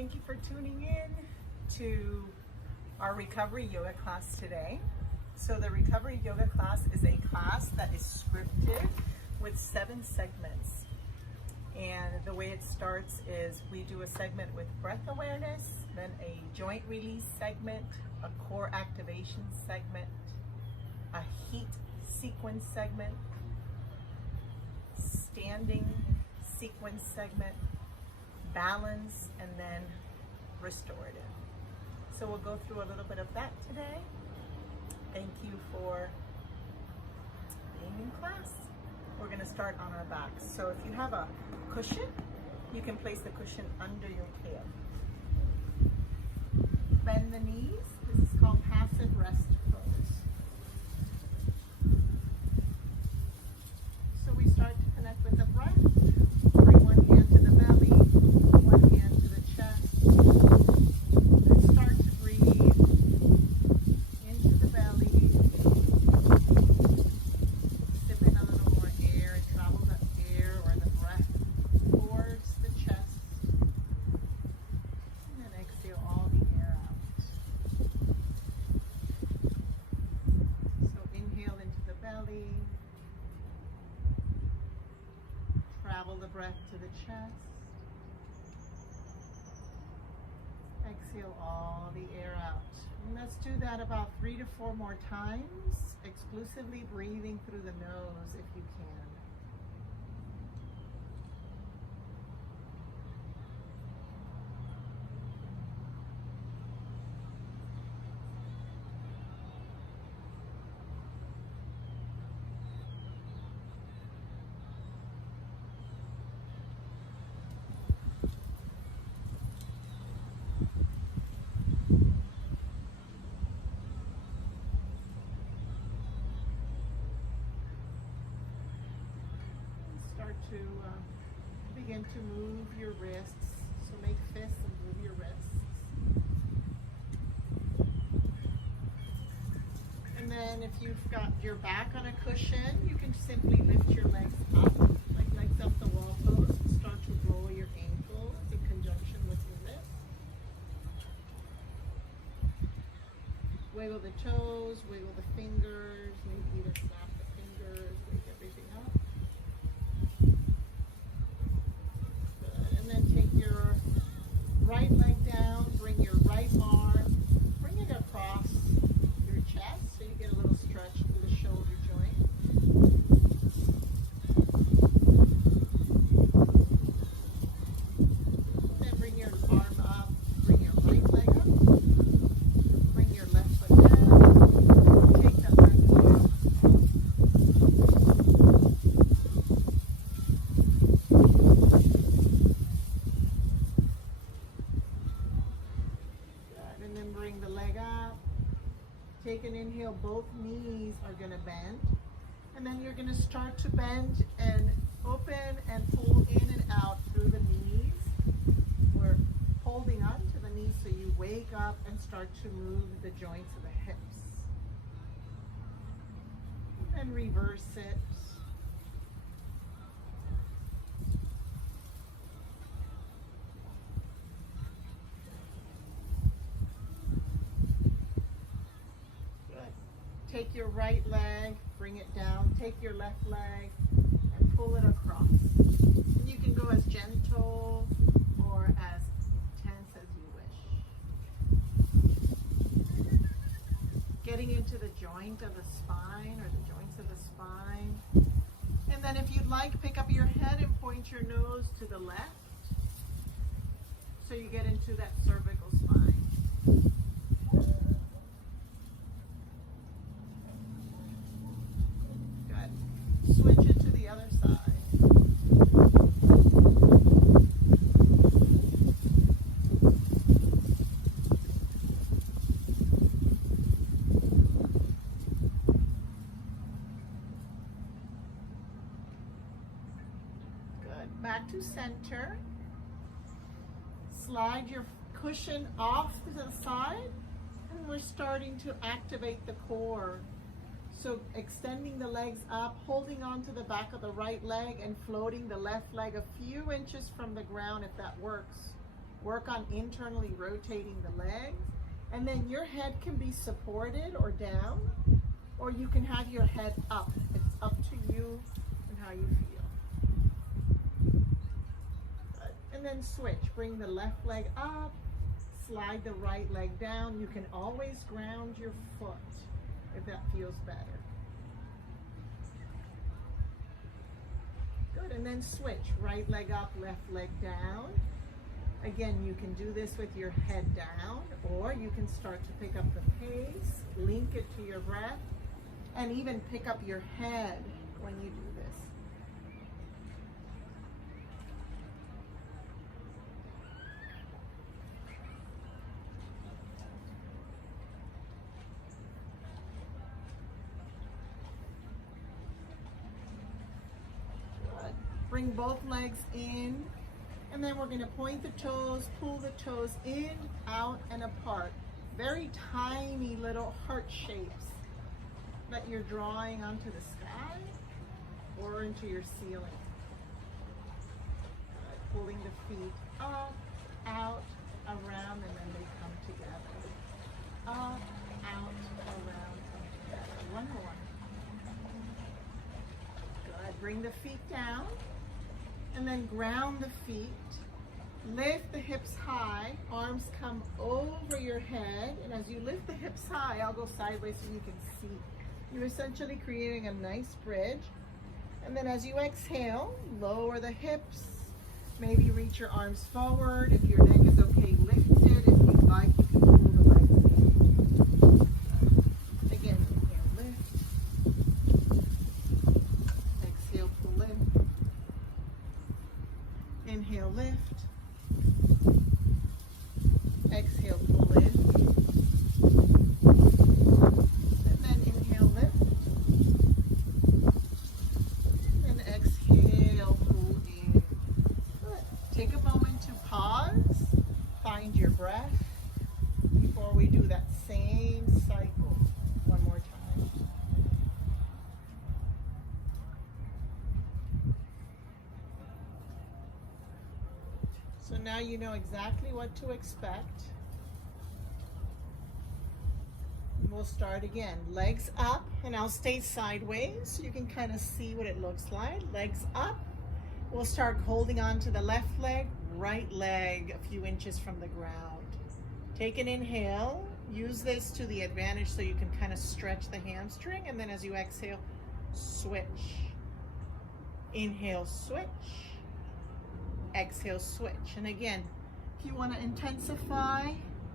Thank you for tuning in to our recovery yoga class today. So the recovery yoga class is a class that is scripted with 7 segments. And the way it starts is we do a segment with breath awareness, then a joint release segment, a core activation segment, a heat sequence segment, standing sequence segment, balance, and then restorative. So we'll go through a little bit of that today. Thank you for being in class. We're going to start on our backs. So if you have a cushion, you can place the cushion under your tail. Bend the knees. This is called passive rest pose. So we start to connect with the breath. Bring one hand to the belly, one hand to the chest, and start to breathe into the belly. Sip in a little more air. It travels up air or the breath towards the chest. And then exhale all the air out. So inhale into the belly. Travel the breath to the chest. Exhale all the air out. And let's do that about 3 to 4 more times, exclusively breathing through the nose if you can. Start to begin to move your wrists. So make fists and move your wrists. And then if you've got your back on a cushion, you can simply lift your legs up, like legs up the wall pose, and start to roll your ankles in conjunction with your wrists. Wiggle the toes, wiggle the fingers, maybe even snap the fingers, wake everything up. Right leg down, bring your right arm, bring it across your chest so you get a little stretch through the shoulder joint. Then bring your arm up, bring your right leg up, bring your left foot down, take that left foot up. And then bring the leg up. Take an inhale, both knees are going to bend. And then you're going to start to bend and open and pull in and out through the knees. We're holding on to the knees so you wake up and start to move the joints of the hips. And reverse it. Take your right leg, bring it down. Take your left leg and pull it across. And you can go as gentle or as intense as you wish. Getting into the joint of the spine or the joints of the spine. And then if you'd like, pick up your head and point your nose to the left. So you get into that cervical spine. Switch it to the other side. Good. Back to center. Slide your cushion off to the side, and we're starting to activate the core. So extending the legs up, holding on to the back of the right leg and floating the left leg a few inches from the ground if that works. Work on internally rotating the legs. And then your head can be supported or down, or you can have your head up. It's up to you and how you feel. Good. And then switch. Bring the left leg up, slide the right leg down. You can always ground your foot if that feels better. Good, and then switch. Right leg up, left leg down. Again, you can do this with your head down, or you can start to pick up the pace, link it to your breath, and even pick up your head when you do this. Good. Bring both legs in. And then we're going to point the toes, pull the toes in, out, and apart. Very tiny little heart shapes that you're drawing onto the sky or into your ceiling. Pulling the feet up, out, around, and then they come together. Up, out, around, come together. One more. Good. Bring the feet down. And then ground the feet, lift the hips high, arms come over your head, and as you lift the hips high, I'll go sideways so you can see. You're essentially creating a nice bridge. And then as you exhale, lower the hips, maybe reach your arms forward. If your neck is okay, lift it. If you'd like, you can pull the legs in. Again, inhale, lift. Exhale, pull in. Inhale, lift. Exhale, pull in. And then inhale, lift. And exhale, pull in. Good. Take a moment to pause. Find your breath before we do that same cycle one more time. So now you know exactly what to expect. We'll start again. Legs up, and I'll stay sideways so you can kind of see what it looks like. Legs up. We'll start holding on to the left leg, right leg a few inches from the ground. Take an inhale. Use this to the advantage so you can kind of stretch the hamstring, and then as you exhale, switch. Inhale, switch. Exhale, switch. And again, if you want to intensify,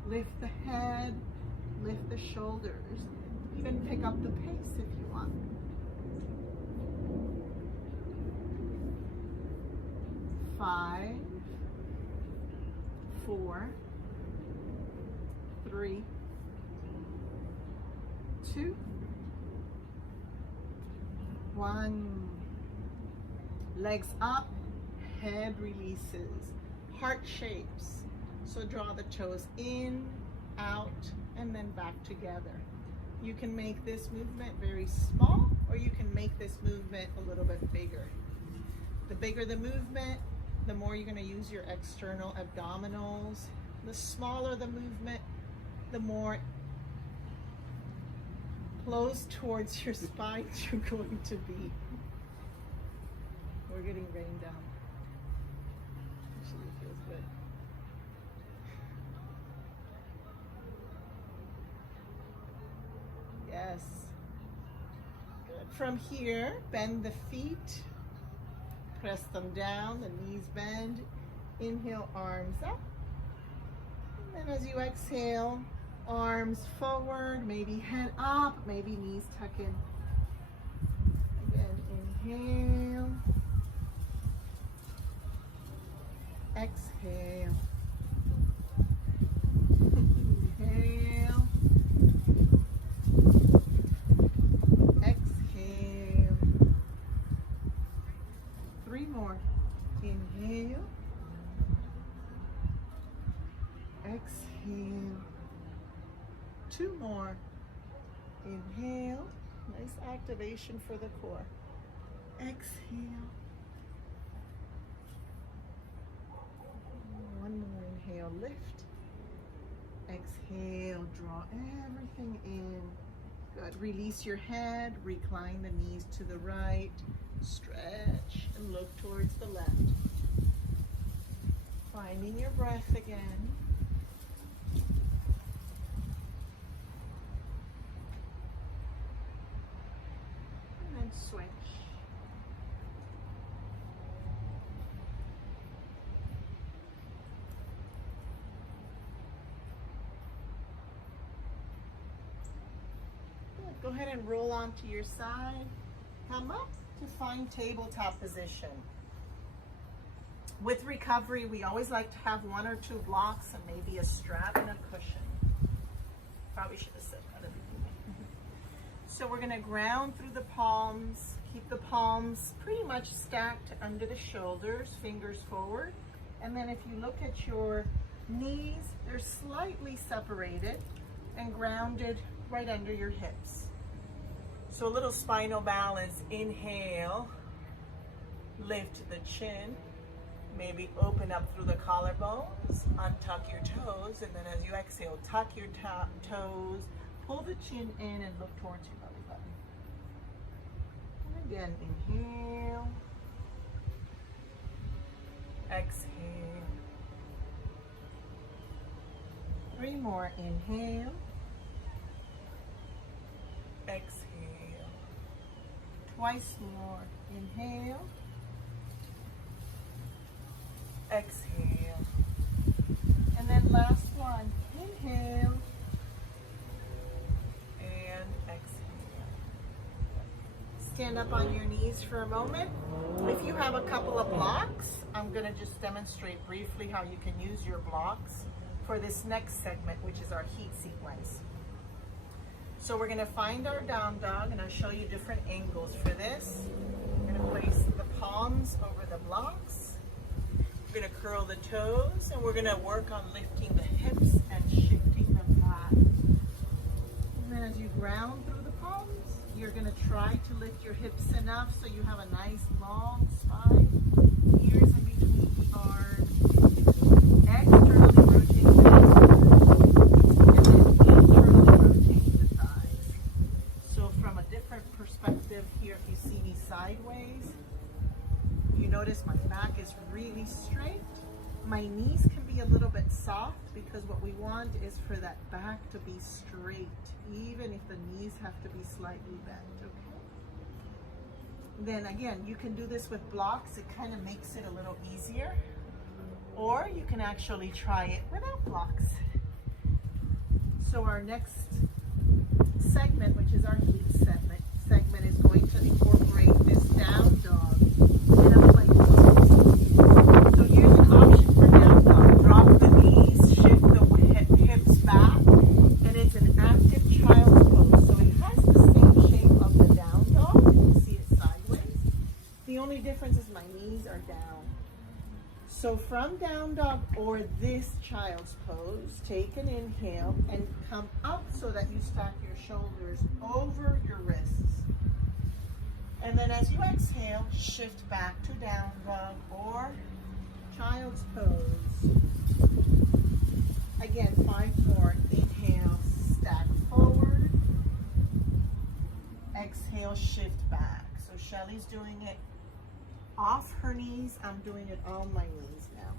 lift the head, lift the shoulders, even pick up the pace if you want. Five, 4, 3, 2, 1. Legs up. Head releases, heart shapes. So draw the toes in, out, and then back together. You can make this movement very small, or you can make this movement a little bit bigger. The bigger the movement, the more you're going to use your external abdominals. The smaller the movement, the more close towards your spine you're going to be. We're getting rained down. Actually, it feels good. Yes. Good. From here, bend the feet. Press them down, the knees bend. Inhale, arms up. And then as you exhale, arms forward, maybe head up, maybe knees tuck in. Again, inhale. Exhale. Inhale. Exhale. 3 more. Inhale. Exhale. 2 more. Inhale. Nice activation for the core. Exhale. 1 more. Inhale. lift. Exhale, draw everything in. Good. Release your head, recline the knees to the right, stretch and look towards the left. Finding your breath again. And then switch. Go ahead and roll onto your side. Come up to find tabletop position. With recovery, we always like to have 1 or 2 blocks and maybe a strap and a cushion. Probably should have said that at the beginning. So we're going to ground through the palms. Keep the palms pretty much stacked under the shoulders, fingers forward. And then if you look at your knees, they're slightly separated and grounded right under your hips. So a little spinal balance. Inhale, lift the chin, maybe open up through the collarbones, untuck your toes, and then as you exhale, tuck your toes, pull the chin in and look towards your belly button. And again, inhale, exhale. 3 more, inhale, exhale. Twice more. Inhale. Exhale. And then last one. Inhale. And exhale. Stand up on your knees for a moment. If you have a couple of blocks, I'm going to just demonstrate briefly how you can use your blocks for this next segment, which is our heat sequence. So we're going to find our down dog, and I'll show you different angles for this. We're going to place the palms over the blocks. We're going to curl the toes, and we're going to work on lifting the hips and shifting them back. And then as you ground through the palms, you're going to try to lift your hips enough so you have a nice long spine. Ears in between the arms. Externally rotate the and then internally rotate the thighs. So from a different perspective here, if you see me sideways, you notice my back is really straight. My knees can be a little bit soft because what we want is for that back to be straight, even if the knees have to be slightly bent, okay? Then again, you can do this with blocks. It kind of makes it a little easier. Or you can actually try it without blocks. So our next segment, which is our heat segment is going to incorporate this down dog in a place. So here's an option for down dog. Drop the knees, shift the hips back, and it's an active child's pose. So it has the same shape of the down dog. You can see it sideways. The only difference is my knees are down. So from down dog or this child's pose, take an inhale and come up so that you stack your shoulders over your wrists. And then as you exhale, shift back to down dog or child's pose. Again, 5 more. Inhale, stack forward. Exhale, shift back. So Shelly's doing it off her knees. I'm doing it on my knees now.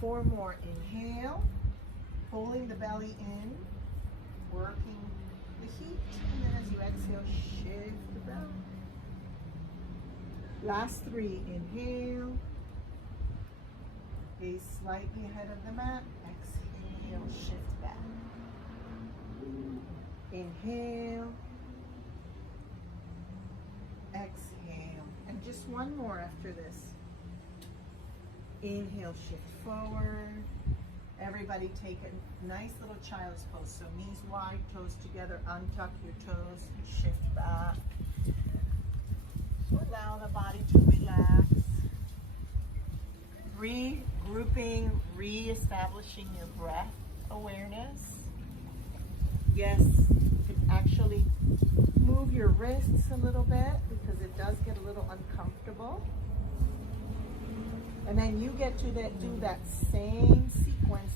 4 more. Inhale, pulling the belly in, working the heat, and then as you exhale, shift the belly. Last 3. Inhale, gaze slightly ahead of the mat. Exhale, shift back. Inhale, exhale. And just 1 more after this. Inhale, shift forward. Everybody take a nice little child's pose. So knees wide, toes together, untuck your toes, shift back. So allow the body to relax. Regrouping, re-establishing your breath awareness. Yes, you can actually move your wrists a little bit because it does get a little uncomfortable. And then you get to do that same sequence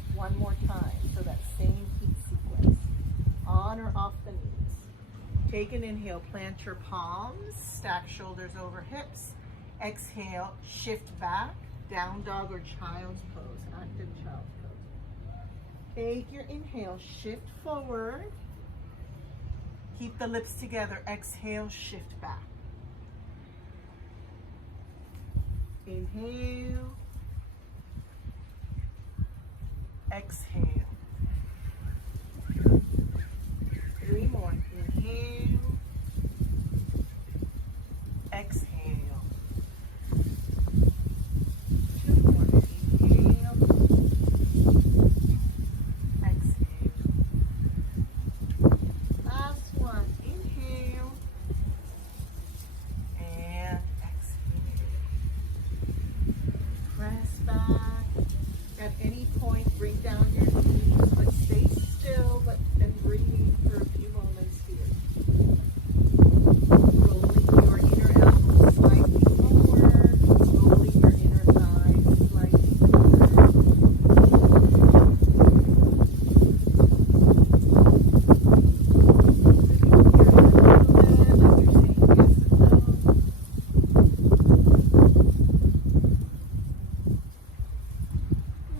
Take an inhale, plant your palms, stack shoulders over hips. Exhale, shift back, down dog or child's pose, active child's pose. Take your inhale, shift forward. Keep the lips together. Exhale, shift back. Inhale. Exhale. 3 more. Inhale. Exhale. 2 more. Inhale. Exhale. Last one. Inhale. And exhale. Press back. At any point, bring down your knees, but stay still, and breathe for a few moments here. Rolling your inner elbows slightly forward, rolling your inner thighs slightly forward.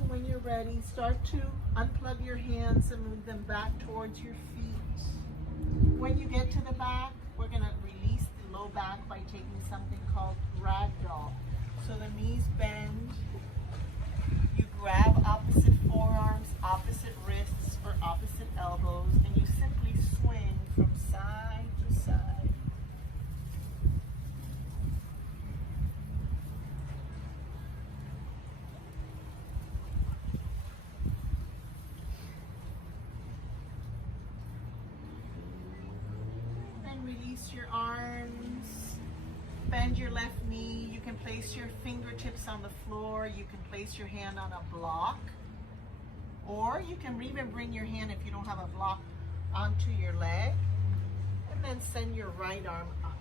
When you're ready, start to unplug your hands and move them back towards your feet. When you get to the back, we're going to release the low back by taking something called Ragdoll. So the knees bend, you grab opposite forearms, opposite wrists, or opposite elbows, and you simply swing from side to side. Release your arms, bend your left knee. You can place your fingertips on the floor. You can place your hand on a block, or you can even bring your hand, if you don't have a block, onto your leg, and then send your right arm up.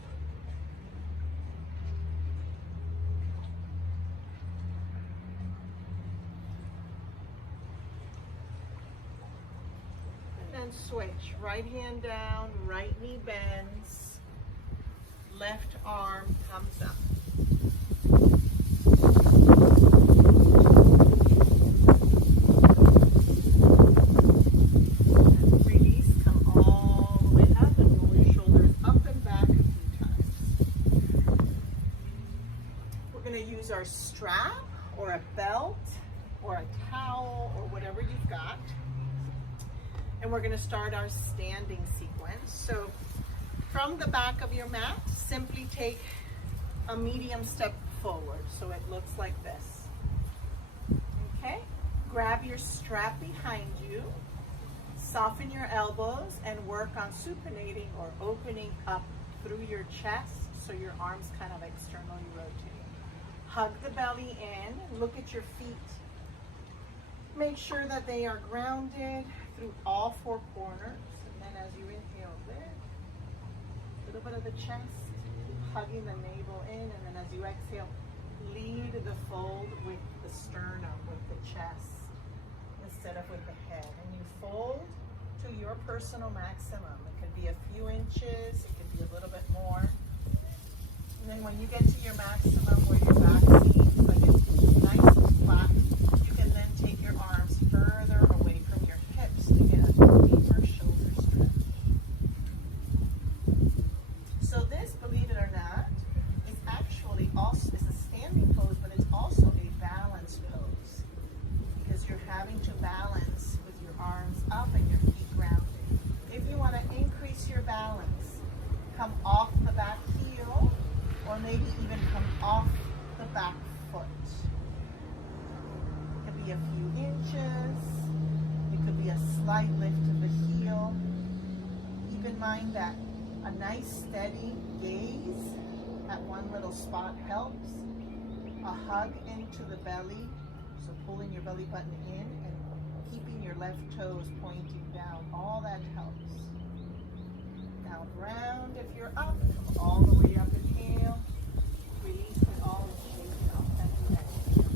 And switch. Right hand down, right knee bends, left arm comes up. Release, come all the way up and roll your shoulders up and back a few times. We're going to use our strap or a belt or a towel or whatever you've got. And we're going to start our standing sequence. So from the back of your mat, simply take a medium step forward. So it looks like this. Okay? Grab your strap behind you. Soften your elbows and work on supinating or opening up through your chest so your arms kind of externally rotate. Hug the belly in. Look at your feet. Make sure that they are grounded through all 4 corners. And then as you inhale there, a little bit of the chest, hugging the navel in, and then as you exhale, lead the fold with the sternum, with the chest, instead of with the head. And you fold to your personal maximum. It could be a few inches, it could be a little bit more. And then when you get to your maximum where your back seems like it's nice and flat, you can then take your arms further away from your hips to get a deeper shoulder stretch. So this, believe it or not, is actually also a standing pose, but it's also a balance pose because you're having to balance with your arms up and your feet grounded. If you want to increase your balance, come off the back heel or maybe even come off the back foot. It could be a few inches. It could be a slight lift of the heel. Keep in mind that a nice steady gaze at one little spot helps. A hug into the belly, so pulling your belly button in and keeping your left toes pointing down, all that helps. Now round if you're up, come all the way up, inhale, release it all and shake it off, and you exhale.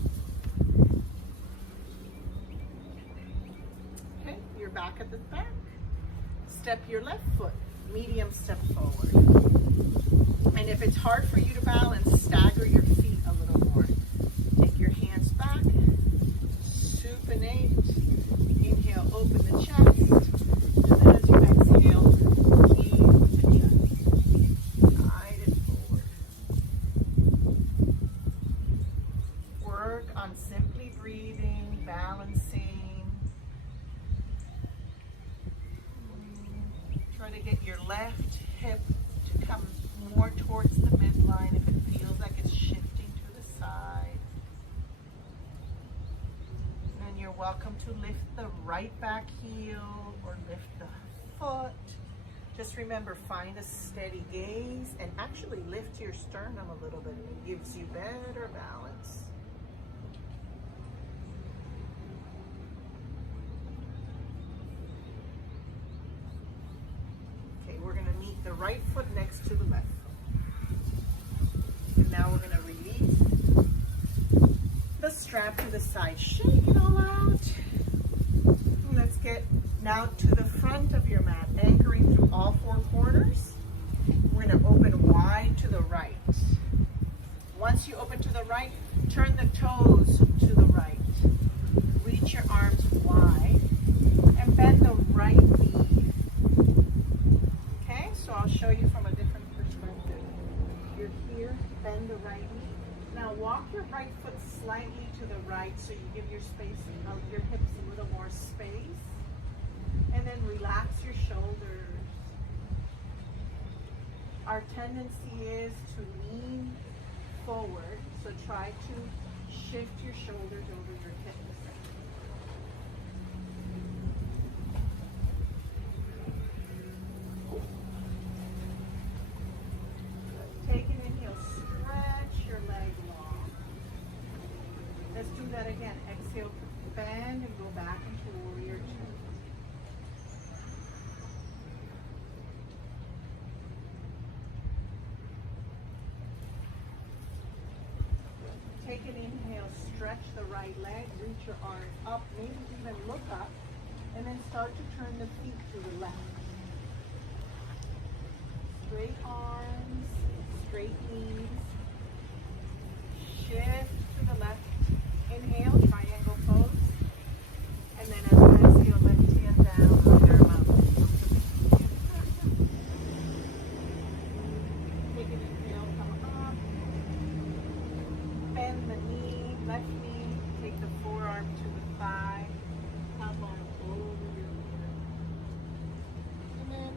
Okay, you're back at the back. Step your left foot medium step forward. And if it's hard for you to balance, stagger your feet a little more. Take your hands back, supinate, inhale, open the chest, and then as you exhale, keep the chest, guide it forward. Work on simply breathing, balancing. Try to get your left hip to come more towards the midline if it feels like it's shifting to the side. And then you're welcome to lift the right back heel or lift the foot. Just remember, find a steady gaze and actually lift your sternum a little bit. It gives you better balance. We're going to meet the right foot next to the left foot. And now we're going to release the strap to the side. Shake it all out. And let's get now to the front of your mat, anchoring through all four corners. We're going to open wide to the right. Once you open to the right, turn the toes to the right. Reach your arms wide and bend the right knee. So I'll show you from a different perspective. You're here, bend the right knee. Now walk your right foot slightly to the right so you give your space, your hips a little more space. And then relax your shoulders. Our tendency is to lean forward, so try to shift your shoulders over your hips. Take an inhale, stretch your leg long. Let's do that again. Exhale, bend and go back into warrior two. Take an inhale, stretch the right leg, reach your arms up, maybe even look up, and then start to turn the feet to the left. Straight arms, straight knees. Shift to the left. Inhale, triangle pose. And then as you exhale, lift hand down, right arm up. Take an inhale, come up. Bend the knee, left knee. Take the forearm to the thigh. Top arm over your ear. And then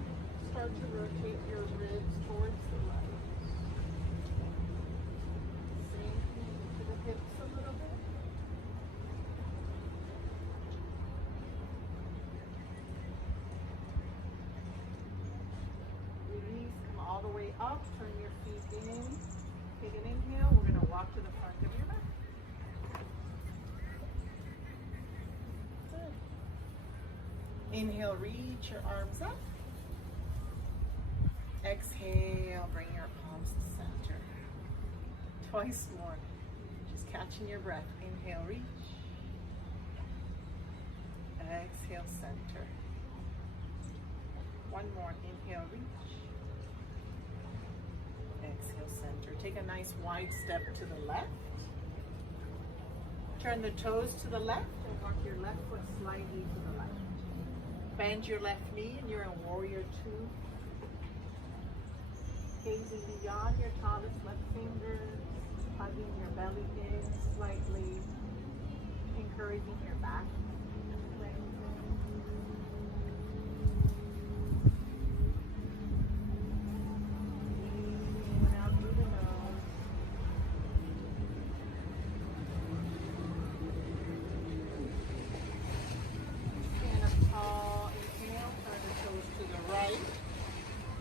start to rotate your ribs towards the right. Same thing to the hips a little bit. Release, come all the way up, turn your feet in. Take an inhale, we're going to walk to the front of your mat. Good. Inhale, reach your arms up. Exhale, bring your palms to center. Twice more. Just catching your breath. Inhale, reach. Exhale, center. One more. Inhale, reach. Exhale, center. Take a nice wide step to the left. Turn the toes to the left and walk your left foot slightly to the left. Bend your left knee and you're in warrior two. Gazing beyond your tallest left finger, hugging your belly in slightly, encouraging your back. Breathing out through the nose. Stand up tall, inhale, turn the toes to the right.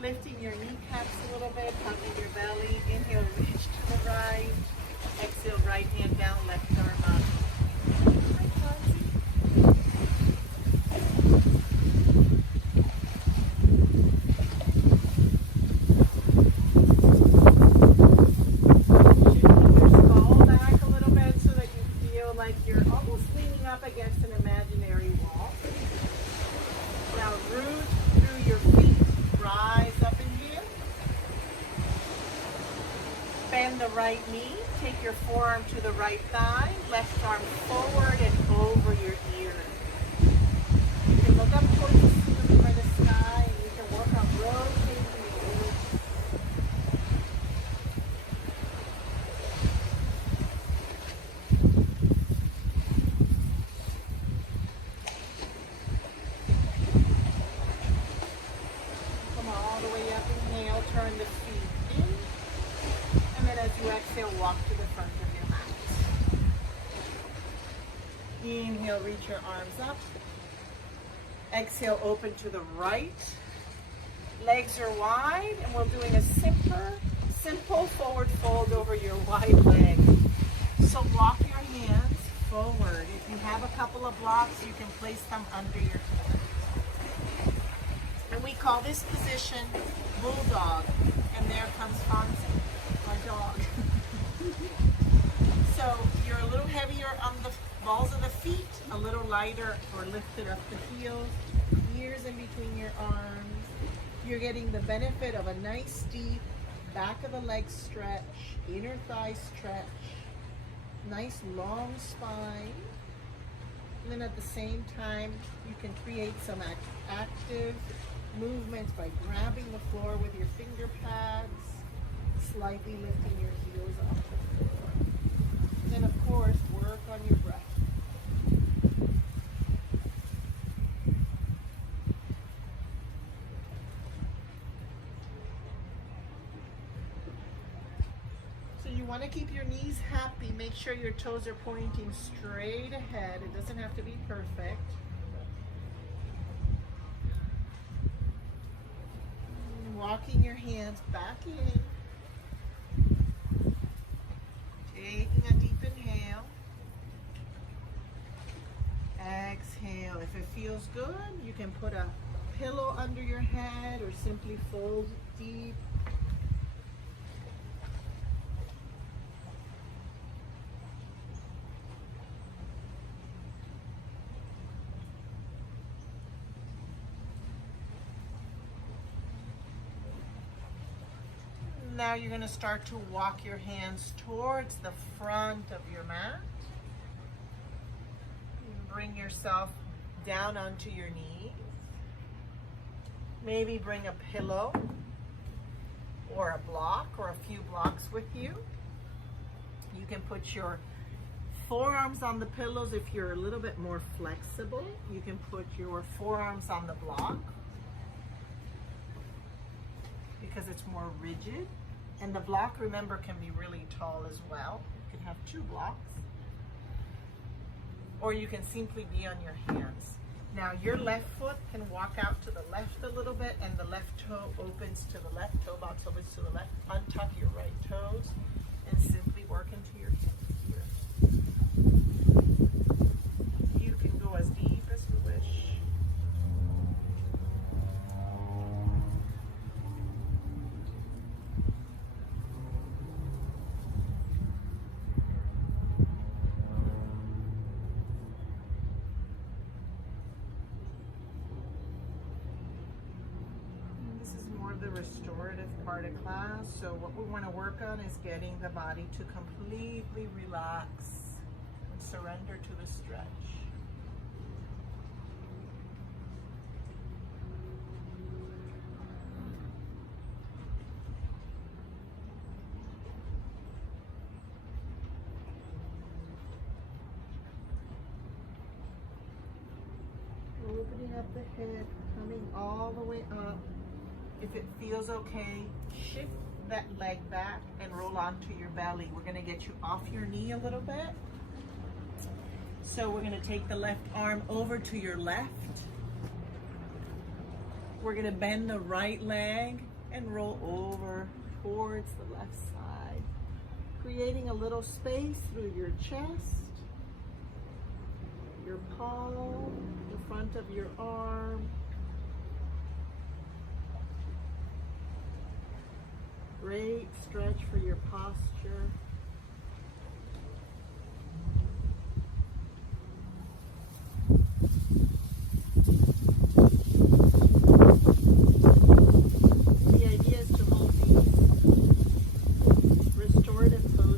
Lifting your kneecaps a little bit, hugging your belly. Inhale, reach to the right. Exhale, right hand down, left arm up. Hi, Chelsea. right knee, take your forearm to the right thigh, left arm forward and over your ear. You can look up towards the ceiling or the sky, and you can work on rotating your ears. Come all the way up, inhale, turn the feet in. And then as you exhale, walk to the front of your mat. Inhale, reach your arms up. Exhale, open to the right. Legs are wide, and we're doing a simple forward fold over your wide leg. So walk your hands forward. If you have a couple of blocks, you can place them under your hands. And we call this position bulldog. And there comes Fonzie, our dog. So you're a little heavier on the balls of the feet, a little lighter or lifted up the heels, ears in between your arms. You're getting the benefit of a nice deep back of the leg stretch, inner thigh stretch, nice long spine. And then at the same time, you can create some active movements by grabbing the floor with your finger pads, slightly lifting your heels off the floor. And then of course, work on your breath. So you want to keep your knees happy. Make sure your toes are pointing straight ahead. It doesn't have to be perfect. Walking your hands back in. Taking a deep inhale. Exhale. If it feels good, you can put a pillow under your head or simply fold deep. Now you're going to start to walk your hands towards the front of your mat. Bring yourself down onto your knees. Maybe bring a pillow or a block or a few blocks with you. You can put your forearms on the pillows if you're a little bit more flexible. You can put your forearms on the block because it's more rigid. And the block, remember, can be really tall as well. You can have 2 blocks. Or you can simply be on your hands. Now your left foot can walk out to the left a little bit, and the left toe opens to the left, toe box opens to the left. Untuck your right toes and simply work into your hips here. You can go as deep as you wish. The restorative part of class. So what we want to work on is getting the body to completely relax and surrender to the stretch. Opening up the head, coming all the way up. If it feels okay, shift that leg back and roll onto your belly. We're going to get you off your knee a little bit. So we're going to take the left arm over to your left. We're going to bend the right leg and roll over towards the left side, creating a little space through your chest, your palm, the front of your arm. Great stretch for your posture. The idea is to hold these restorative poses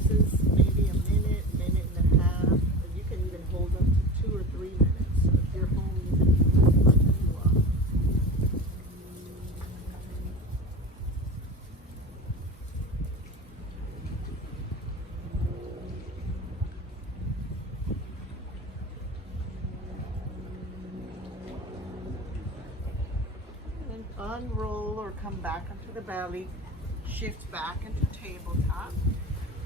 unroll or come back onto the belly, shift back into tabletop.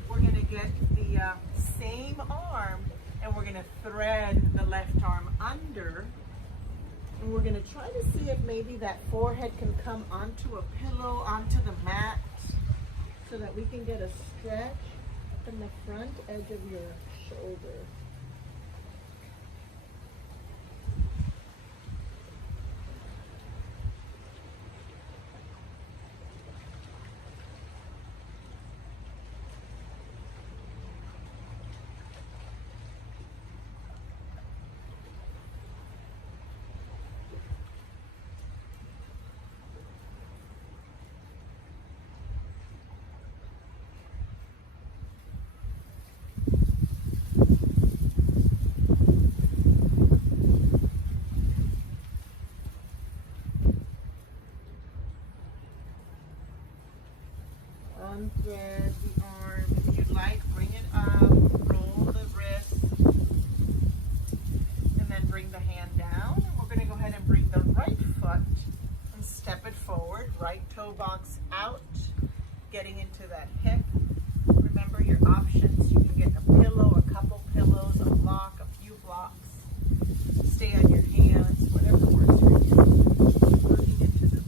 We're going to get the same arm and we're going to thread the left arm under, and we're going to try to see if maybe that forehead can come onto a pillow, onto the mat, so that we can get a stretch from the front edge of your shoulder. Unthread the arm. If you'd like, bring it up, roll the wrist, and then bring the hand down. And we're going to go ahead and bring the right foot and step it forward. Right toe box out, getting into that hip. Remember your options. You can get a pillow, a couple pillows, a block, a few blocks. Stay on your hands, whatever works for you. Working into the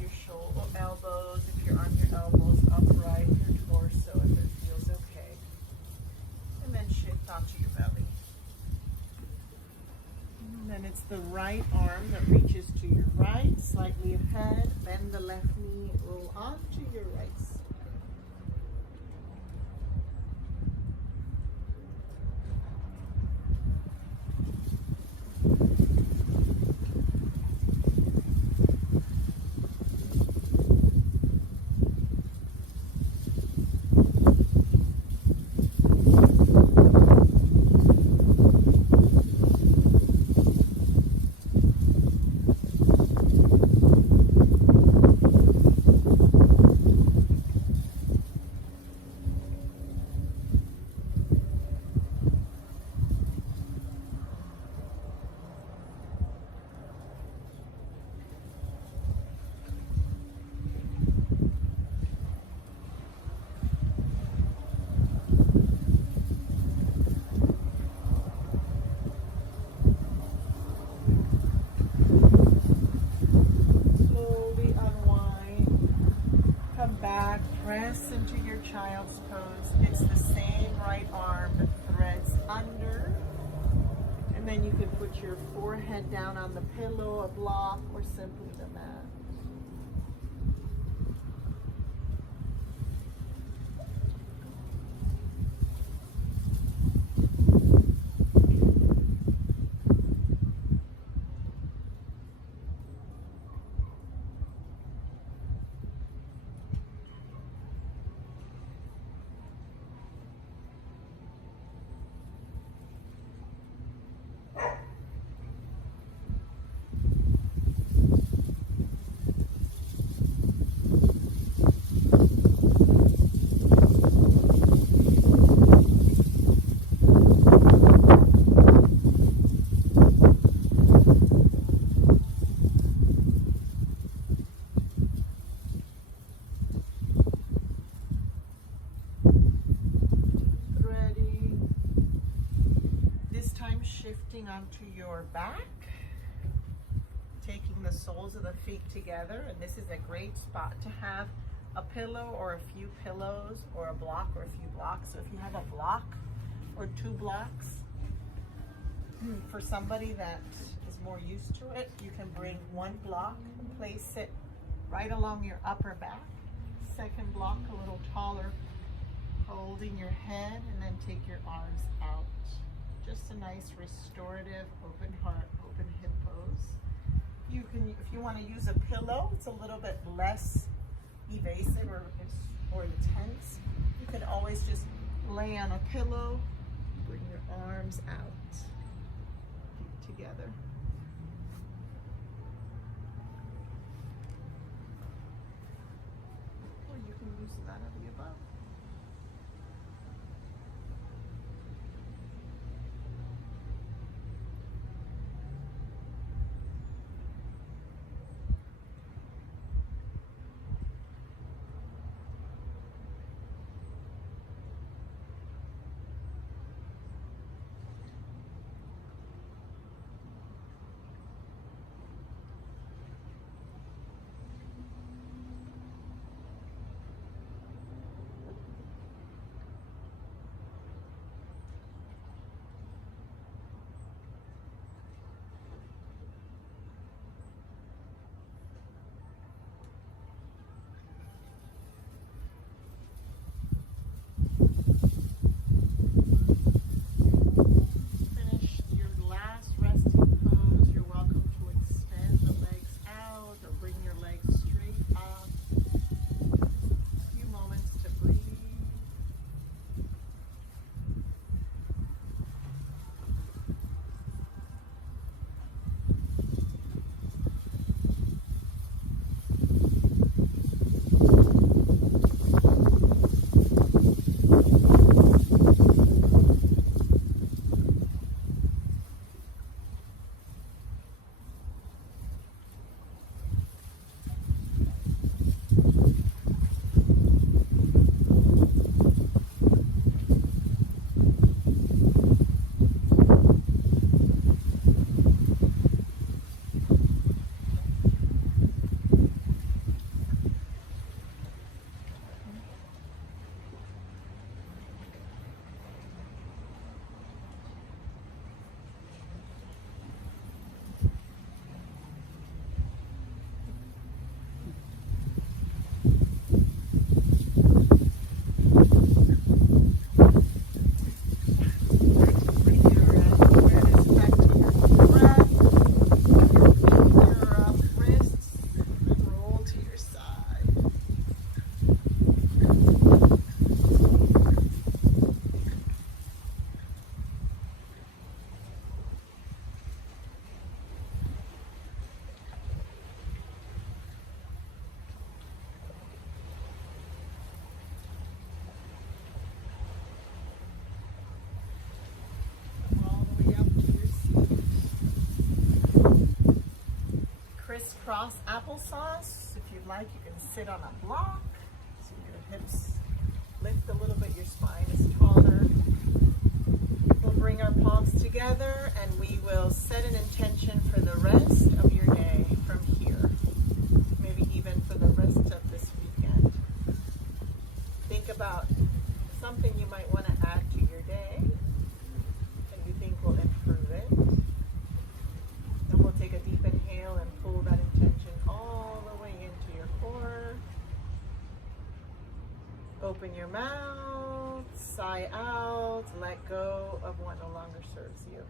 your shoulder, elbows, if you're on your elbows, upright, your torso, if it feels okay. And then shift onto your belly. And then it's the right arm that reaches to your right, slightly ahead, bend the left knee, roll onto your right side. Press into your child's pose. It's the same right arm that threads under. And then you can put your forehead down on the pillow, a block, or simply the mat. Shifting onto your back, taking the soles of the feet together, and this is a great spot to have a pillow or a few pillows or a block or a few blocks. So if you have a block or 2 blocks, for somebody that is more used to it, you can bring 1 block and place it right along your upper back. Second block a little taller, holding your head, and then take your arms out. Just a nice restorative, open heart, open hip pose. You can, if you want to use a pillow, it's a little bit less evasive or intense. You can always just lay on a pillow, bring your arms out, feet together. Or you can use none of the above. Crisscross applesauce. If you'd like, you can sit on a block so your hips lift a little bit, your spine is taller. We'll bring our palms together and we will set an intention for the rest of your day from here, maybe even for the rest of this weekend. Think about something you might want to add to your day that you think will improve it. And we'll take a deep inhale and pull that intention all the way into your core. Open your mouth, sigh out, let go of what no longer serves you.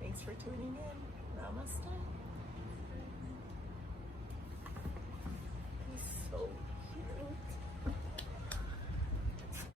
Thanks for tuning in. Namaste. Peace.